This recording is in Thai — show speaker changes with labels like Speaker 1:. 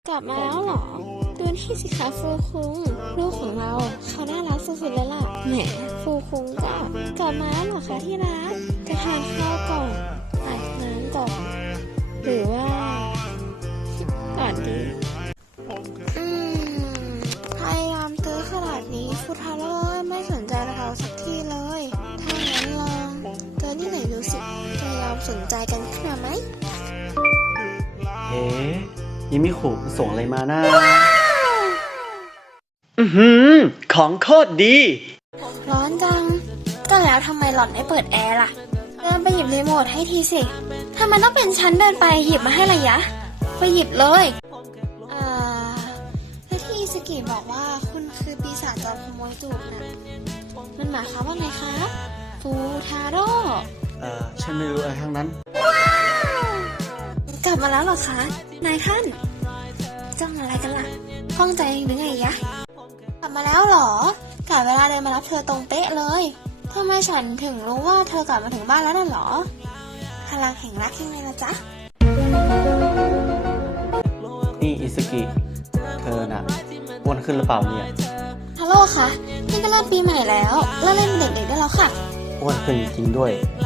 Speaker 1: กลับมาแล้วเหรอดูนี่สิคะฟูคุงลูกของเราเขาน่ารักสุดๆเลยล่ะแหมฟูคุงก็กลับมาแล้วเหรอคะที่รักจะทานข้าวก่อนอาบน้ำก่อนหรือว่าก่อนดีพยายามตื้อขนาดนี้ฟูทาโร่ไม่สนใจเราสักทีเลยถ้างั้นลองเจอนี่ไหนดูสิจะยอมสนใจกันขึ้นมาไหม
Speaker 2: เฮ้ยังไม่ขู่ส่งอะไรมาหน้าของโคตรดี
Speaker 1: ร้อนจังก็แล้วทำไมหล่อนไม่เปิดแอร์ล่ะเดินไปหยิบรีโมทให้ทีสิทำไมต้องเป็นฉันเดินไปหยิบมาให้ระยะไปหยิบเลยแล้วที่อิสกิบอกว่าคุณคือปีศาจจอมขโมยจูบนะมันหมายความว่าไงคะฟูทาโร่
Speaker 2: ฉันไม่รู้อะไรทั้งนั้น
Speaker 1: กลับมาแล้วเหรอคะนายท่านจ้องอะไรกันล่ะข้องใจหรือไงยะกลับมาแล้วเหรอกะเวลาเดินมารับเธอตรงเป๊ะเลยทำไมฉันถึงรู้ว่าเธอกลับมาถึงบ้านแล้วน่ะหรอพลังแห่งรักยังไงล่ะจ๊ะ
Speaker 2: นี่อิสกิเธอน่ะอ้วนขึ้นหรือเปล่าเนี่ย
Speaker 1: ฮัลโหลค่ะนี่ก็เริ่มปีใหม่แล้วเริ่มเล่นเป็นเด็กๆได้แล้วค่ะ
Speaker 2: อ้วนขึ้นจริงด้วย